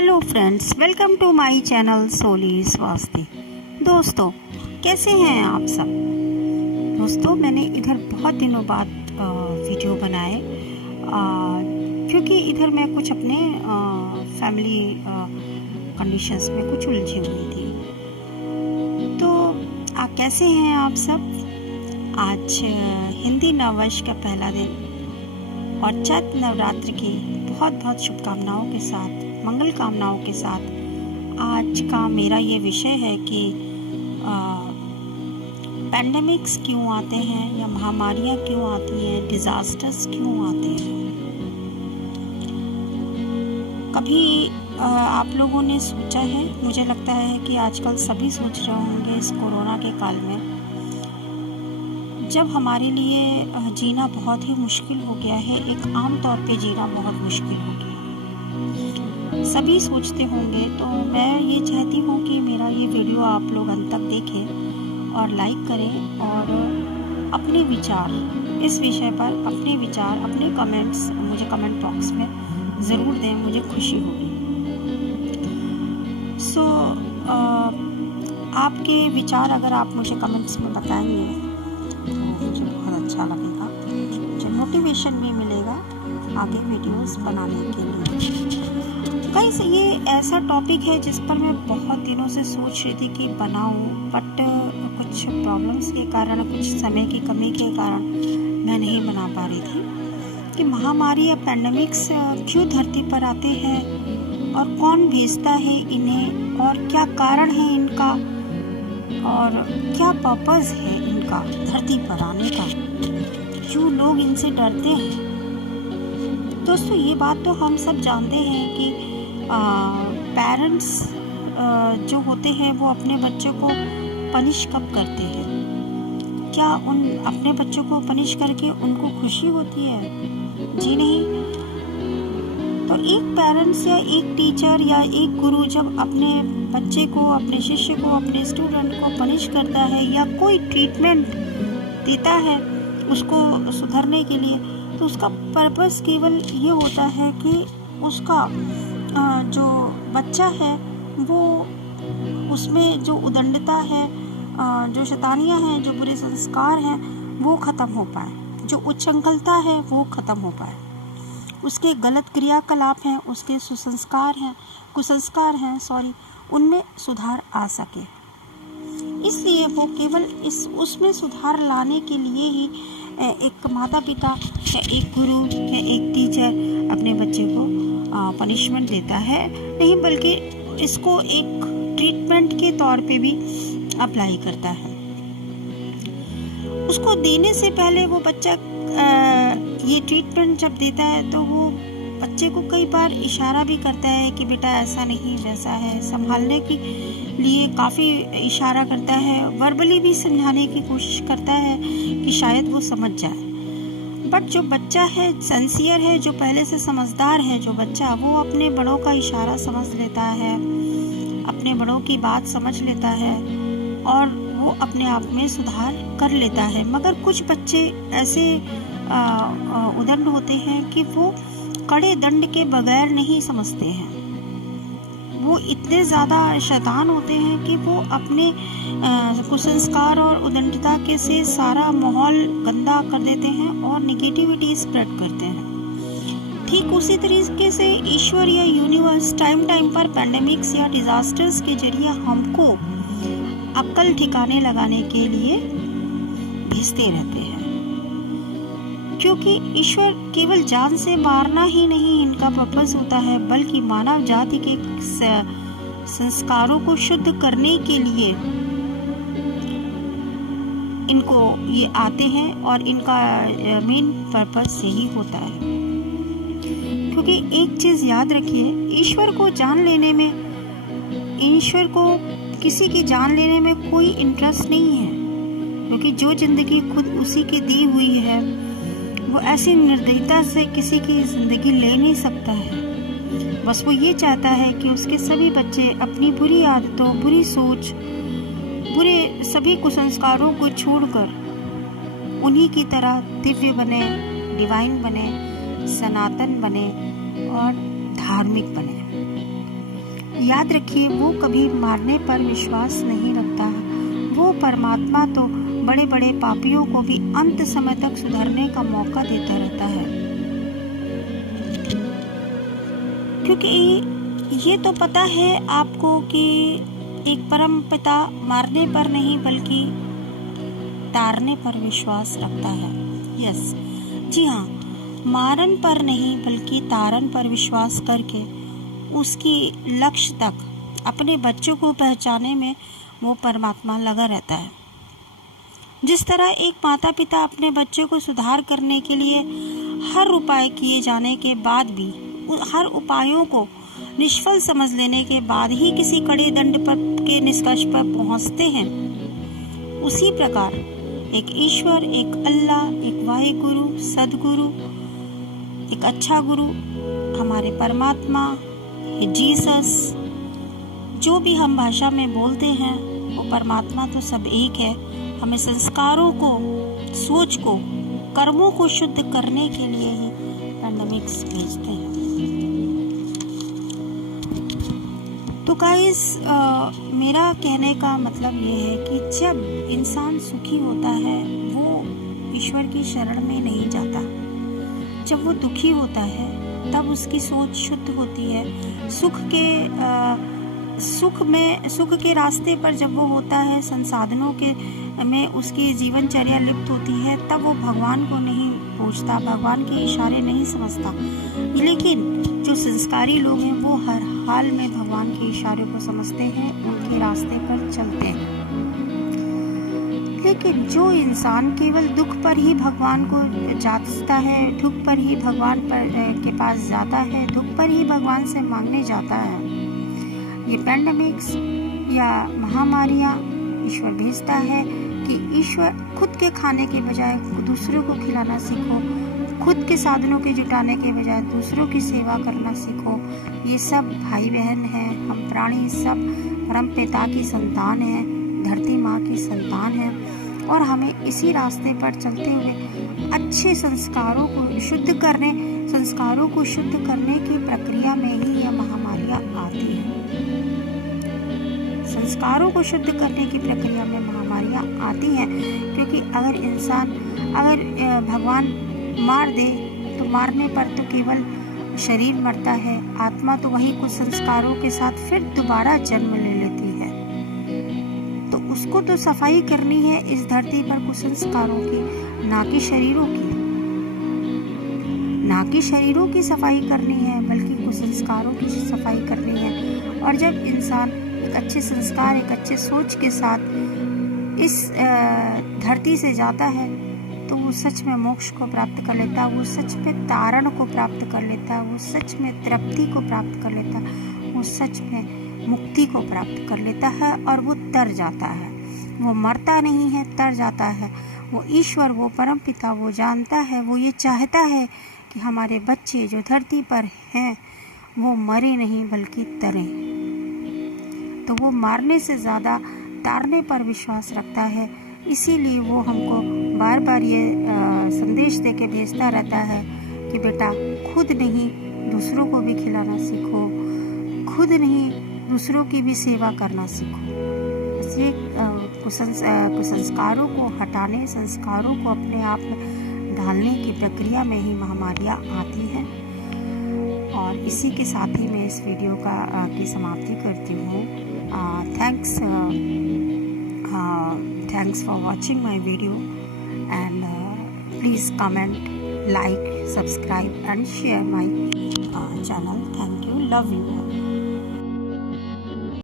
Hello friends, welcome to my channel Soli Swasti. दोस्तों, कैसे हैं आप सब? दोस्तों, मैंने इधर बहुत दिनों बाद वीडियो बनाए क्योंकि इधर मैं कुछ अपने फैमिली कंडीशंस में कुछ उलझी हुई थी। तो कैसे हैं आप सब? आज हिंदी नववर्ष का पहला दिन और चैत्र नवरात्र की बहुत बहुत शुभकामनाओं के साथ, मंगल कामनाओं के साथ आज का मेरा ये विषय है कि पैंडेमिक्स क्यों आते हैं या महामारियाँ क्यों आती हैं, डिज़ास्टर्स क्यों आते हैं। कभी आप लोगों ने सोचा है, मुझे लगता है कि आजकल सभी सोच रहे होंगे इस कोरोना के काल में, जब हमारे लिए जीना बहुत ही मुश्किल हो गया है, एक आम तौर पे जीना बहुत मुश्किल हो गया है, सभी सोचते होंगे। तो मैं ये चाहती हूँ कि मेरा ये वीडियो आप लोग अंत तक देखें और लाइक करें और अपने विचार इस विषय पर, अपने विचार, अपने कमेंट्स मुझे कमेंट बॉक्स में ज़रूर दें, मुझे खुशी होगी। आपके विचार अगर आप मुझे कमेंट्स में बताएंगे तो मुझे बहुत अच्छा लगेगा, मुझे मोटिवेशन भी मिलेगा आगे वीडियोस बनाने के लिए। गाइस, ये ऐसा टॉपिक है जिस पर मैं बहुत दिनों से सोच रही थी कि बनाऊं, बट कुछ प्रॉब्लम्स के कारण, कुछ समय की कमी के कारण मैं नहीं बना पा रही थी कि महामारी या पैंडेमिक्स क्यों धरती पर आते हैं और कौन भेजता है इन्हें और क्या कारण है इनका और क्या पर्पस है इनका धरती पर आने का, क्यों लोग इनसे डरते हैं। दोस्तों, ये बात तो हम सब जानते हैं कि पेरेंट्स जो होते हैं वो अपने बच्चों को पनिश कब करते हैं? क्या उन अपने बच्चों को पनिश करके उनको खुशी होती है? जी नहीं। तो एक पेरेंट्स या एक टीचर या एक गुरु जब अपने बच्चे को, अपने शिष्य को, अपने स्टूडेंट को पनिश करता है या कोई ट्रीटमेंट देता है उसको सुधरने के लिए, तो उसका पर्पस केवल ये होता है कि उसका जो बच्चा है वो उसमें जो उदंडता है, जो शैतानियाँ हैं, जो बुरे संस्कार हैं वो ख़त्म हो पाए, जो उच्छृंखलता है वो ख़त्म हो पाए, उसके गलत क्रियाकलाप हैं, उसके कुसंस्कार हैं उनमें सुधार आ सके। इसलिए वो केवल उसमें सुधार लाने के लिए ही एक माता पिता या एक गुरु या एक टीचर अपने बच्चे को पनिशमेंट देता है, नहीं बल्कि इसको एक ट्रीटमेंट के तौर पे भी अप्लाई करता है। उसको देने से पहले वो बच्चा ये ट्रीटमेंट जब देता है तो वो बच्चे को कई बार इशारा भी करता है कि बेटा ऐसा नहीं वैसा है, संभालने के लिए काफ़ी इशारा करता है, वर्बली भी समझाने की कोशिश करता है कि शायद वो समझ जाए। बट जो बच्चा है, सिंसियर है, जो पहले से समझदार है, जो बच्चा वो अपने बड़ों का इशारा समझ लेता है, अपने बड़ों की बात समझ लेता है और वो अपने आप में सुधार कर लेता है। मगर कुछ बच्चे ऐसे उदंड होते हैं कि वो कड़े दंड के बगैर नहीं समझते हैं। वो इतने ज़्यादा शैतान होते हैं कि वो अपने कुसंस्कार और उदंडता के से सारा माहौल गंदा कर देते हैं और निगेटिविटी स्प्रेड करते हैं। ठीक उसी तरीके से ईश्वर या यूनिवर्स टाइम पर पैंडेमिक्स या डिजास्टर्स के जरिए हमको अक्ल ठिकाने लगाने के लिए भेजते रहते हैं, क्योंकि ईश्वर केवल जान से मारना ही नहीं इनका पर्पस होता है, बल्कि मानव जाति के संस्कारों को शुद्ध करने के लिए इनको ये आते हैं और इनका मेन पर्पस यही होता है। क्योंकि एक चीज़ याद रखिए, ईश्वर को किसी की जान लेने में कोई इंटरेस्ट नहीं है, क्योंकि जो जिंदगी खुद उसी की दी हुई है वो ऐसी निर्दयता से किसी की ज़िंदगी ले नहीं सकता है। बस वो ये चाहता है कि उसके सभी बच्चे अपनी बुरी आदतों, बुरी सोच, बुरे सभी कुसंस्कारों को छोड़कर उन्हीं की तरह दिव्य बने, डिवाइन बने, सनातन बने और धार्मिक बने। याद रखिए, वो कभी मारने पर विश्वास नहीं रखता है। वो परमात्मा तो बड़े बड़े पापियों को भी अंत समय तक सुधरने का मौका देता रहता है, क्योंकि ये तो पता है आपको कि एक परम पिता मारने पर नहीं बल्कि तारने पर विश्वास रखता है। यस, जी हाँ, मारन पर नहीं बल्कि तारन पर विश्वास करके उसकी लक्ष्य तक अपने बच्चों को पहचाने में वो परमात्मा लगा रहता है। जिस तरह एक माता पिता अपने बच्चों को सुधार करने के लिए हर उपाय किए जाने के बाद भी हर उपायों को निष्फल समझ लेने के बाद ही किसी कड़े दंड पर के निष्कर्ष पर पहुंचते हैं, उसी प्रकार एक ईश्वर, एक अल्लाह, एक वाहिगुरु, सदगुरु, एक अच्छा गुरु, हमारे परमात्मा, जीसस, जो भी हम भाषा में बोलते हैं, वो परमात्मा तो सब एक है। हमें संस्कारों को, सोच को, कर्मों को शुद्ध करने के लिए ही पैंडेमिक्स भेजते हैं। तो गाइस, मेरा कहने का मतलब ये है कि जब इंसान सुखी होता है वो ईश्वर की शरण में नहीं जाता। जब वो दुखी होता है तब उसकी सोच शुद्ध होती है। सुख के रास्ते पर जब वो होता है, संसाधनों के में उसकी जीवनचर्या लिप्त होती है, तब वो भगवान को नहीं पूछता, भगवान के इशारे नहीं समझता। लेकिन जो संस्कारी लोग हैं वो हर हाल में भगवान के इशारे को समझते हैं, उनके रास्ते पर चलते हैं। लेकिन जो इंसान केवल दुख पर ही भगवान को जांचता है, दुख पर ही भगवान के पास जाता है, दुख पर ही भगवान से मांगने जाता है, ये पैंडेमिक्स या महामारियाँ ईश्वर भेजता है कि ईश्वर खुद के खाने के बजाय दूसरों को खिलाना सीखो, खुद के साधनों के जुटाने के बजाय दूसरों की सेवा करना सीखो। ये सब भाई बहन हैं, हम प्राणी सब परम पिता की संतान हैं, धरती माँ की संतान हैं, और हमें इसी रास्ते पर चलते हुए अच्छे संस्कारों को शुद्ध करने की प्रक्रिया में ही यह महामारियाँ आती हैं। संस्कारों को शुद्ध करने की प्रक्रिया में महामारियाँ आती हैं, क्योंकि अगर भगवान मार दे तो मारने पर तो केवल शरीर मरता है, आत्मा तो वही कुछ संस्कारों के साथ फिर दोबारा जन्म ले लेती है। तो उसको तो सफाई करनी है इस धरती पर कुछ संस्कारों की, ना कि शरीरों की सफाई करनी है, बल्कि कुछ संस्कारों की सफाई करनी है। और जब इंसान एक अच्छे संस्कार, एक अच्छे सोच के साथ इस धरती से जाता है तो वो सच में मोक्ष को प्राप्त कर लेता है, वो सच में तारण को प्राप्त कर लेता है, वो सच में तृप्ति को प्राप्त कर लेता है, वो सच में मुक्ति को प्राप्त कर लेता है, और वो तर जाता है। वो मरता नहीं है, तर जाता है। वो ईश्वर, वो परम पिता, वो जानता है, वो ये चाहता है कि हमारे बच्चे जो धरती पर हैं वो मरे नहीं बल्कि तरें। तो वो मारने से ज़्यादा तारने पर विश्वास रखता है, इसीलिए वो हमको बार बार ये संदेश दे के भेजता रहता है कि बेटा खुद नहीं दूसरों को भी खिलाना सीखो, खुद नहीं दूसरों की भी सेवा करना सीखो। इसलिए कुसंस्कारों को हटाने, संस्कारों को अपने आप में ढालने की प्रक्रिया में ही महामारियाँ आती हैं। और इसी के साथ ही मैं इस वीडियो की समाप्ति करती हूँ। Thanks for watching my video, and please comment, like, subscribe and share my channel. Thank you. Love you all.